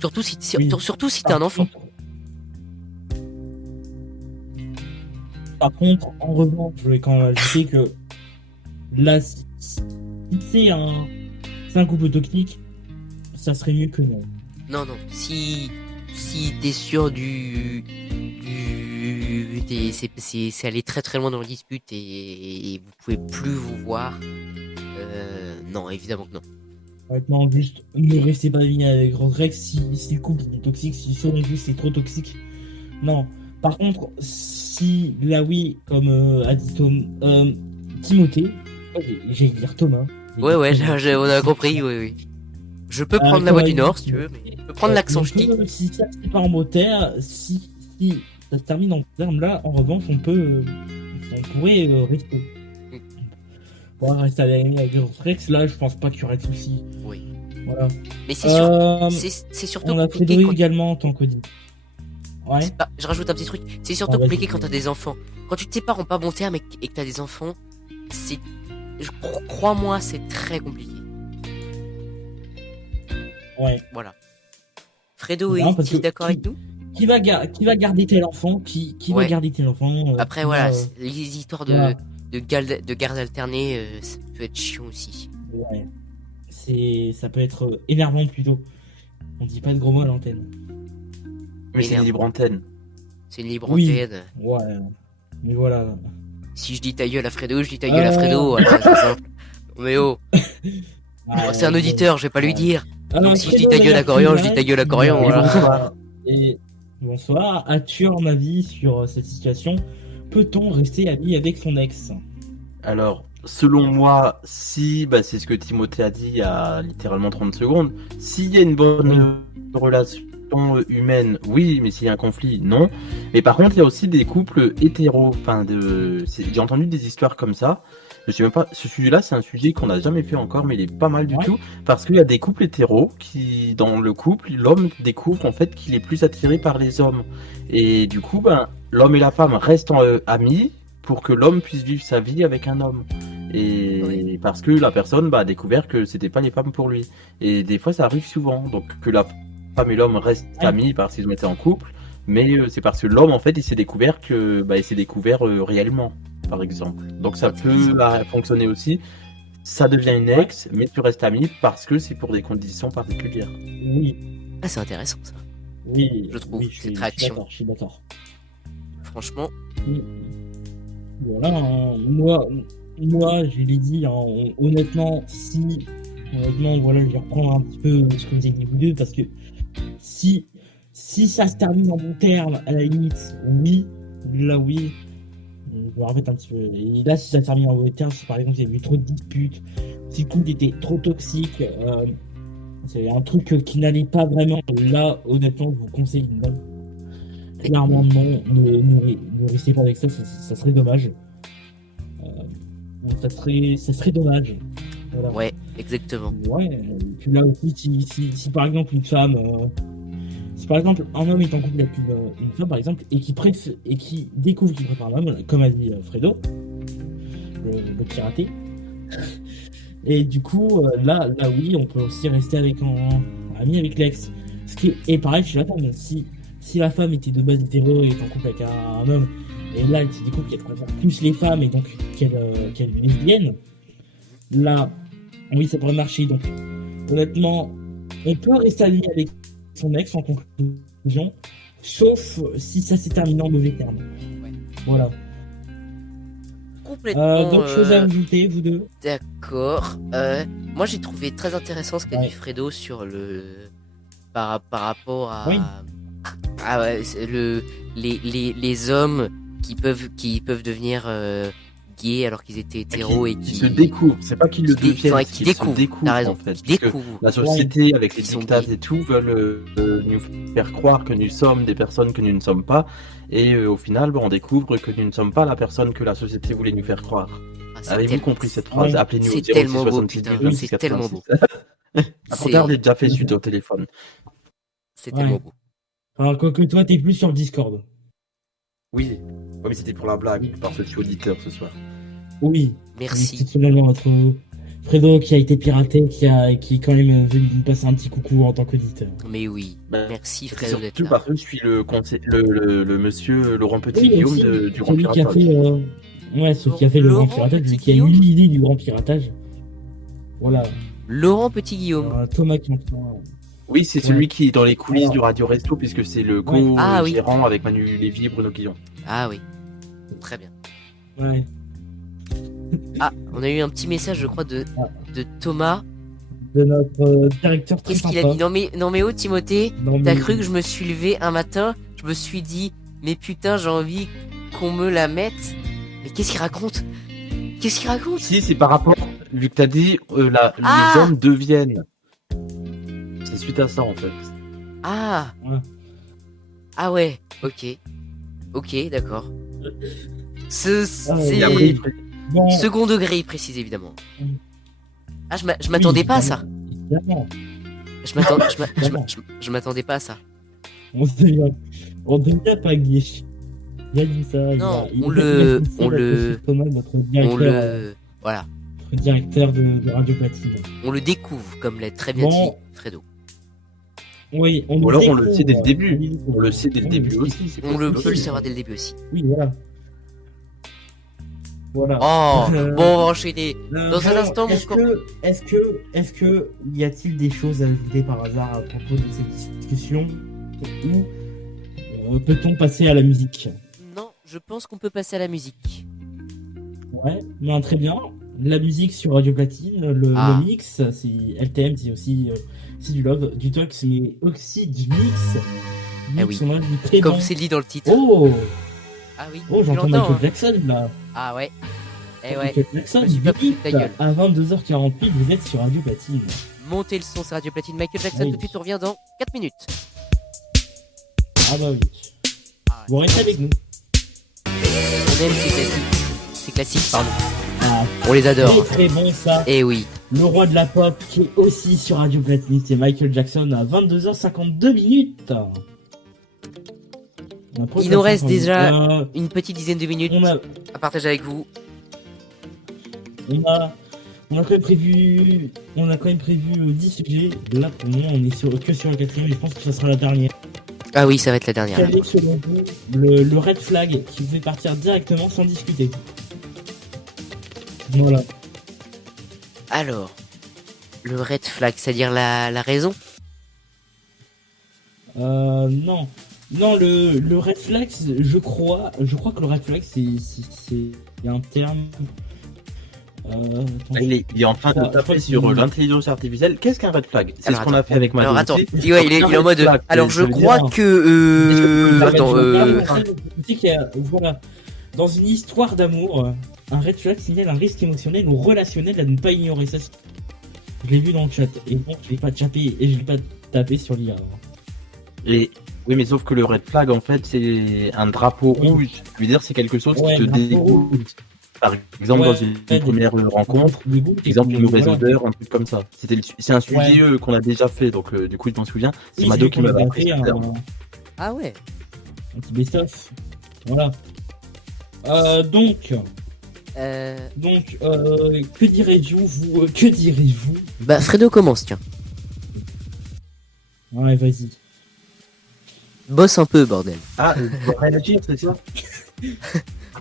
Surtout si t'es un enfant. Par contre, en revanche, je voulais quand même ajouter que là, si c'est un couple toxique, ça serait mieux que non. Non, si t'es sûr c'est aller très très loin dans la dispute et vous pouvez plus vous voir, non, évidemment que non. Maintenant, juste ne restez pas amis avec votre ex si le couple est toxique, si selon vous c'est trop toxique. Non. Par contre, si là oui, comme a dit Timothée, j'allais dire Thomas. Ouais, on a compris, oui. Je peux prendre la voix du Nord si tu veux, mais je peux prendre l'accent ch'ti. Si ça se fait pas en beau terme, si ça se termine en terme là, en revanche, on pourrait rester. On pourrait rester avec votre ex, là je pense pas qu'il y aurait de soucis. Oui. Voilà. Mais c'est surtout on a compliqué également en tant que dit. Ouais. Je rajoute un petit truc. C'est surtout compliqué quand t'as des enfants. Quand tu te sépares en pas bon terme et que t'as des enfants, crois-moi, c'est très compliqué. Ouais. Voilà. Fredo est d'accord avec nous? Qui va garder tel enfant? Qui va garder tel enfant? Après, voilà, les histoires de garde alternée, ça peut être chiant aussi. Ouais. Ça peut être énervant plutôt. On dit pas de gros mots à l'antenne. Mais c'est une libre antenne. C'est une libre antenne. Ouais. Mais voilà. Si je dis ta gueule à Fredo, je dis ta gueule à Fredo. Voilà, c'est simple. Mais c'est un auditeur, je vais pas lui dire. Donc si je dis ta gueule à Corian, je dis ta gueule à Corian. Voilà. Bonsoir. As-tu un avis sur cette situation? Peut-on rester ami avec son ex? Alors, selon moi, si, c'est ce que Timothée a dit il y a littéralement 30 secondes, s'il y a une bonne relation humaine, oui, mais s'il y a un conflit, non. Mais par contre, il y a aussi des couples hétéros. J'ai entendu des histoires comme ça. Je sais même pas. Ce sujet-là, c'est un sujet qu'on n'a jamais fait encore, mais il est pas mal du tout, parce qu'il y a des couples hétéros qui, dans le couple, l'homme découvre en fait qu'il est plus attiré par les hommes, et du coup, l'homme et la femme restent amis pour que l'homme puisse vivre sa vie avec un homme. Et parce que la personne a découvert que c'était pas les femmes pour lui. Et des fois, ça arrive souvent. Donc que la femme et l'homme restent amis parce qu'ils ont été en couple, mais c'est parce que l'homme en fait il s'est découvert réellement, par exemple. Donc ça peut fonctionner aussi. Ça devient une ex, mais tu restes ami parce que c'est pour des conditions particulières. Oui. Ah, c'est intéressant ça. Oui. Je trouve cette réaction. Je suis d'accord. Franchement. Oui. Voilà. Moi, je l'ai dit. Honnêtement, voilà, je vais reprendre un petit peu ce que vous avez dit vous deux, parce que si ça se termine en bon terme, à la limite, oui, là oui, je me répète un petit peu. Et là, si ça se termine en bon terme, si par exemple il y a eu trop de disputes, si le couple était trop toxique, c'est un truc qui n'allait pas vraiment, là, honnêtement, je vous conseille non. Clairement non, ne restez pas avec ça serait dommage. Ça serait dommage. Voilà. Ouais, exactement. Ouais, puis là aussi, si par exemple une femme, si par exemple un homme est en couple avec une femme par exemple, et qui découvre qu'il préfère un homme, comme a dit Fredo, le piraté, et du coup, là oui, on peut aussi rester ami avec l'ex. Et pareil, je suis d'accord, mais si si la femme était de base hétéro et est en couple avec un homme, et là elle se découvre qu'elle préfère plus les femmes et donc qu'elle est lesbienne, là, oui, ça pourrait marcher. Donc, honnêtement, on peut rester amis avec son ex en conclusion, sauf si ça s'est terminé en mauvais termes. Ouais. Voilà. Complètement. D'autres choses à ajouter, vous deux? D'accord. Moi, j'ai trouvé très intéressant ce qu'a dit Fredo sur par rapport à. Oui. Ah ouais, c'est les hommes qui peuvent devenir gays alors qu'ils étaient hétéros et qui se découvrent. C'est pas qu'ils le deviennent, qui découvrent. T'as raison. en fait. Qui découvrent. La société, avec les Ils sont dictats gays. et tout, veulent nous faire croire que nous sommes des personnes que nous ne sommes pas. Et au final, on découvre que nous ne sommes pas la personne que la société voulait nous faire croire. Ah, c'est Avez-vous compris cette phrase? Ouais. Appelez-nous au C'est tellement beau, 06 putain. 76 C'est tellement beau. Après, on l'a déjà fait suite au téléphone. C'est tellement beau. Alors, quoique toi, t'es plus sur le Discord. Oui. Ouais, mais c'était pour la blague, parce que je suis auditeur ce soir. Oui. Merci. C'est finalement notre Fredo qui a été piraté, qui est quand même venu nous passer un petit coucou en tant qu'auditeur. Mais oui. Ben, Merci c'est Fredo d'être surtout là. parce que je suis le monsieur Laurent Petit-Guillaume aussi, du Grand celui qui a Piratage. fait, ouais, celui qui a fait le Laurent Grand Piratage, lui qui a eu Petit-Guillaume l'idée du Grand Piratage. Voilà. Laurent Petit-Guillaume. Thomas Quentin. Oui, c'est celui Ouais. qui est dans les coulisses Alors- du Radio Resto, puisque c'est le Ouais. Ah, oui. co-gérant avec Manu Lévy et Bruno Guillon. Ah oui. Très bien. Ouais. Ah, on a eu un petit message, je crois, de Thomas. De notre directeur très Qu'est-ce qu'il sympa. a dit? Non mais oh Timothée, Non, t'as mais- cru que je me suis levé un matin, je me suis dit, mais putain, j'ai envie qu'on me la mette. Mais qu'est-ce qu'il raconte? Qu'est-ce qu'il raconte? Si, c'est par rapport, vu que t'as dit, Ah les hommes deviennent. C'est suite à ça, en fait. Ah. Ouais. Ah ouais, ok. Ok, d'accord. Ah, C'est Et après, Bon, second degré, précise évidemment. Mm. Ah, je m'attendais pas à ça. Évidemment. Je m'attendais pas à ça. On devient pas Guiche. Il a dit ça. Non, il a on dit ça, Thomas, notre On le, voilà, notre directeur de Radio Platine. on le découvre comme l'a très bien Bon. dit Fredo. Oui, Ou alors on le découvre. sait dès le début. Oui, On le sait dès le on début le aussi. c'est On le possible. peut le savoir dès le début aussi. Oui, voilà. Voilà. Oh, Euh, bon, on va enchaîner. Dans un bon, instant, mon est-ce que y a-t-il des choses à ajouter par hasard à propos de cette discussion ou peut-on passer à la musique? Non, je pense qu'on peut passer à la musique. Ouais, non, très bien. La musique sur Radio Platine, le mix, c'est LTM, c'est aussi c'est du Love, du Tox, mais aussi du mix. Ah oui. On a du très Comme bon. c'est dit dans le titre. Oh, Ah oui, oh, tu j'entends l'entends, Michael hein. Jackson là. Ah ouais. Eh ouais. Michael Jackson, Je me suis pas foutu de ta bip, gueule. à 22h48, vous êtes sur Radio Platine. Montez le son sur Radio Platine. Michael Jackson, Oui. tout de suite, on revient dans 4 minutes. Ah bah oui. Ah, Vous restez avec nous. on aime ces classiques. Ces classiques, pardon. Ah, On les adore. très très bon ça. Eh oui. Le roi de la pop qui est aussi sur Radio Platine, c'est Michael Jackson à 22h52 minutes. Il nous reste déjà Euh, une petite dizaine de minutes on a, à partager avec vous. on a quand même prévu 10 sujets. Là pour le moment on est que sur le 4ème et je pense que ça sera la dernière. Ah oui, ça va être la dernière. Quel est selon vous le red flag qui vous fait partir directement sans discuter? Voilà. Alors, le red flag, c'est-à-dire la raison? Non. Non, le red flag, je crois que le red flag c'est un terme. Attends. Il est en train de Je crois taper que sur c'est- l'intelligence artificielle. Qu'est-ce qu'un red flag? C'est Alors, ce qu'on a fait avec Manu Alors attends, aussi. ouais, il est en mode. Flag, Alors ça je veut crois dire- que. Est-ce que Attends, Tu sais qu'il y a, voilà, dans une histoire d'amour, un red flag signale un risque émotionnel ou relationnel à ne pas ignorer. Ça, je l'ai vu dans le chat et bon, je l'ai pas tapé et je l'ai pas tapé sur l'IA. Et oui, mais sauf que le red flag, en fait, c'est un drapeau Oui. rouge. Je veux dire, c'est quelque chose Ouais, qui te drapeau dégoûte. Par exemple, Ouais, dans une première rencontre, par exemple, une mauvaise odeur, un truc comme ça. C'est un sujet qu'on a déjà fait, donc du coup, je m'en souviens. C'est Mado qui m'avait appris ce terme. Ah ouais. Un petit best-of. Voilà. Donc, que direz-vous que direz-vous? Bah Fredo commence, tiens. Ouais, vas-y. Bosse un peu, bordel. Ah, tu dois réagir, c'est ça?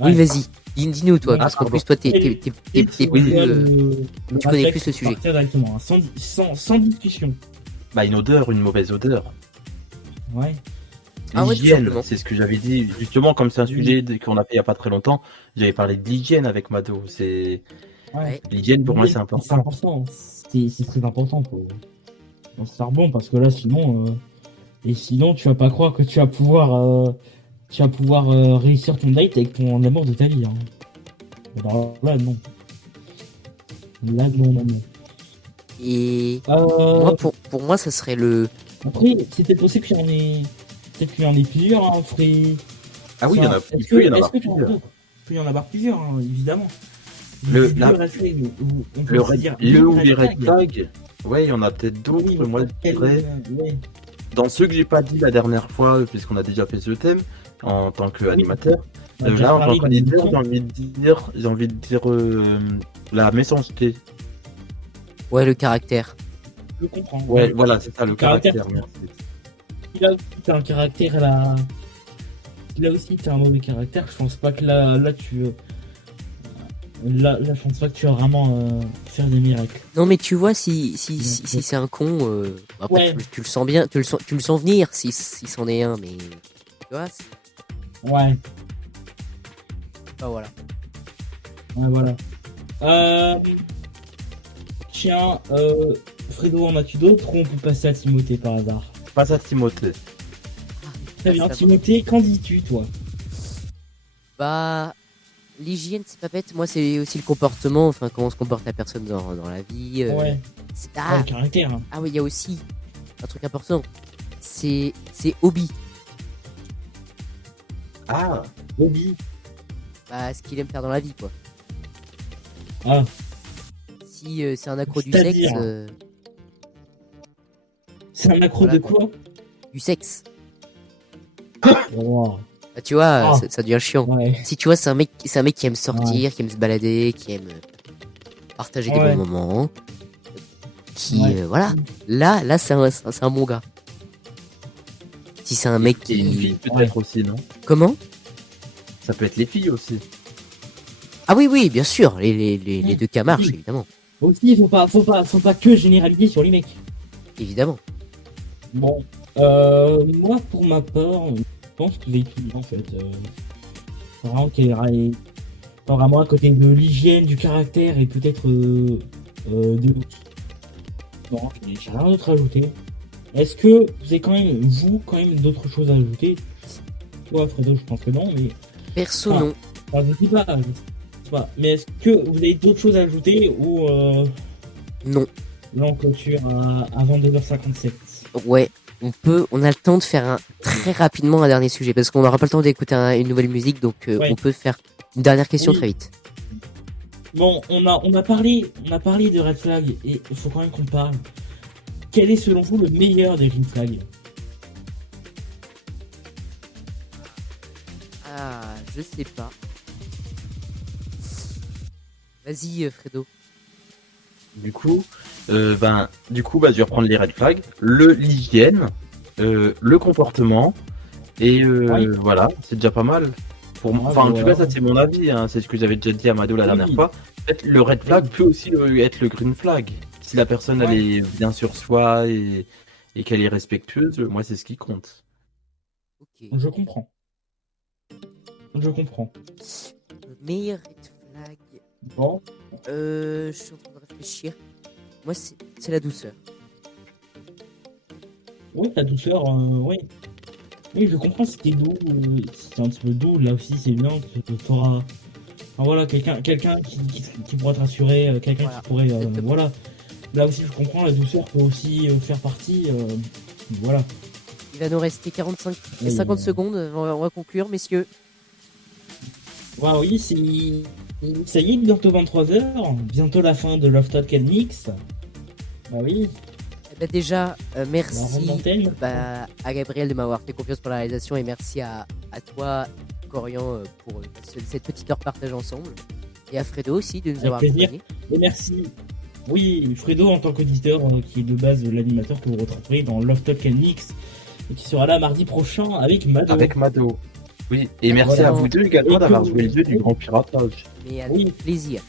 Oui, vas-y. Dis-nous, toi, Ouais, parce qu'en pardon. plus, toi, t'es plus, Tu connais plus le sujet. Directement, hein, sans discussion. Bah, une odeur, une mauvaise odeur. Ouais. Ah ouais, tout L'hygiène, simplement. c'est ce que j'avais dit. Justement, comme c'est un sujet qu'on a fait il n'y a pas très longtemps, j'avais parlé de l'hygiène avec Mado. Ouais. L'hygiène, pour moi, c'est C'est important. important. C'est très important pour se faire bon, parce que là, sinon, tu vas pas croire que tu vas pouvoir réussir ton date avec ton amour de ta vie. Hein. Alors là, non. Là, non. Et moi, pour moi, ça serait le. Après, c'était possible qu'il y en ait. Peut-être qu'il y en ait plusieurs, hein, Free. Ah oui, il y en a Est-ce il peut y en que avoir tu en plusieurs. as? Il peut y en avoir plusieurs, hein, évidemment. Le ou les red flags, ouais, il y en a peut-être d'autres. Moi, je dirais, dans ceux que j'ai pas dit la dernière fois, puisqu'on a déjà fait ce thème en tant qu'animateur, là, en tant qu'auditeur, j'ai envie de dire la méchanceté. Ouais, le caractère. Je comprends. Ouais, voilà, c'est ça, le caractère. Merci. Il a aussi un caractère là. Il a aussi un mauvais caractère. Je pense pas que là je pense pas que tu vas vraiment faire des miracles. Non, mais tu vois, si c'est un con, après, Ouais. tu le sens bien, tu le sens venir si c'en est un, mais. Tu vois, Ouais. voilà. Ouais, voilà. Tiens, Fredo, en as-tu d'autres ou on peut passer à Timothée par hasard? Pas à Timothée. Très bien, Ça va. Timothée, qu'en dis-tu, toi? Bah, l'hygiène, c'est pas bête. Moi, c'est aussi le comportement, enfin, comment se comporte la personne dans la vie. Ouais. Ah, Le caractère. Hein. ah oui, il y a aussi un truc important. C'est hobby. Ah, Hobby. Bah, ce qu'il aime faire dans la vie, quoi. Ah. Si c'est un accro du C'est-à-dire sexe. C'est un accro Voilà, de quoi? Du sexe. Oh. Bah, tu vois, Ah. ça devient chiant. Ouais. Si tu vois, c'est un mec qui aime sortir, qui aime se balader, qui aime partager des Ouais. bons moments. Qui, Ouais. voilà. Là, c'est un bon gars. Si c'est un mec et les filles qui. peut-être aussi, non? Comment? Ça peut être les filles aussi. Ah oui, bien sûr. Les deux cas marchent, Oui. évidemment. Aussi, faut pas que généraliser sur les mecs. Évidemment. Bon, moi pour ma part, je pense que j'ai étudié en fait. Vraiment qu'il y aurait pas vraiment à côté de l'hygiène, du caractère et peut-être de l'outil. Bon, j'ai rien d'autre à ajouter. Est-ce que vous avez quand même d'autres choses à ajouter? Toi, Fredo, je pense que non, mais. Perso, Ah. non. Enfin, je sais pas. Mais est-ce que vous avez d'autres choses à ajouter ou Non. là on clôture à 22h57? Ouais. On a le temps de faire très rapidement un dernier sujet parce qu'on n'aura pas le temps d'écouter une nouvelle musique, donc Ouais. on peut faire une dernière question Oui. très vite. Bon, on a parlé de red flag et il faut quand même qu'on parle. Quel est selon vous le meilleur des green flags? Ah, je sais pas. Vas-y, Fredo. Du coup, je vais reprendre les red flags, l'hygiène, le comportement, et Oui. voilà, c'est déjà pas mal. Enfin, en tout cas, ça c'est mon avis, hein, c'est ce que j'avais déjà dit à Mado la dernière fois. En fait, le red flag peut aussi être le green flag. Si la personne elle est bien sur soi et qu'elle est respectueuse, moi c'est ce qui compte. Ok. Je comprends. Le meilleur red flag. Bon, Je suis en train de réfléchir. Moi, c'est la douceur. oui, ta douceur, oui. Oui, je comprends, c'était doux, c'était un petit peu doux, là aussi c'est bien, que t'auras... Enfin, voilà, quelqu'un qui pourra te rassurer, quelqu'un Voilà. qui pourrait... Exactement. voilà. Là aussi je comprends, la douceur peut aussi faire partie, voilà. Il va nous rester 45 et Oui, 50 secondes. On va conclure, messieurs. Ouais, oui, ça y est, bientôt 23h, bientôt la fin de Love Talk and Mix. Bah oui, Eh ben déjà, la merci ronde d'antenne. à Gabriel de m'avoir fait confiance pour la réalisation et merci à toi, Corian, pour cette petite heure partagée ensemble. Et à Fredo aussi de nous Avec avoir plaisir. accompagnés. Et merci. Oui, Fredo en tant qu'auditeur, qui est de base l'animateur que vous retrouverez dans Love Talk and Mix et qui sera là mardi prochain avec Mado. Avec Mado. Oui, et merci à vous deux également d'avoir joué le jeu du grand piratage. Mais avec plaisir.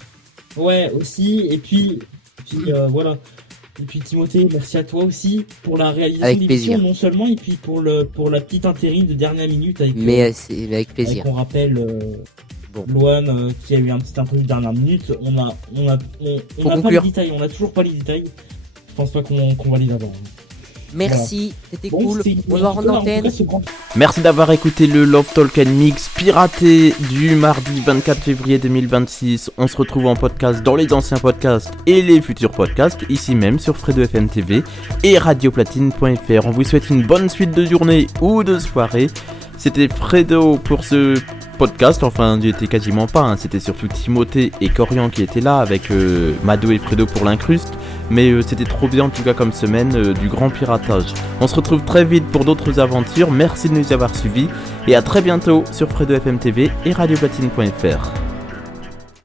Ouais, aussi, et puis voilà. Et puis Timothée, merci à toi aussi pour la réalisation de l'émission, non seulement, et puis pour la petite intérim de dernière minute avec. Mais avec plaisir. On rappelle Loan qui a eu un petit intérim de dernière minute. On a pas les détails, on a toujours pas les détails. Je pense pas qu'on va les avoir. Merci, c'était cool. On va rendre l'antenne. Merci d'avoir écouté le Love Talk and Mix piraté du mardi 24 février 2026. On se retrouve en podcast dans les anciens podcasts et les futurs podcasts, ici même sur Fredo FM TV et radioplatine.fr. On vous souhaite une bonne suite de journée ou de soirée. C'était Fredo pour ce podcast, enfin j'y étais quasiment pas, hein. C'était surtout Timothée et Corian qui étaient là avec Mado et Fredo pour l'incruste. Mais c'était trop bien en tout cas comme semaine du grand piratage. On se retrouve très vite pour d'autres aventures, merci de nous avoir suivis et à très bientôt sur Fredo FM TV et radioplatine.fr.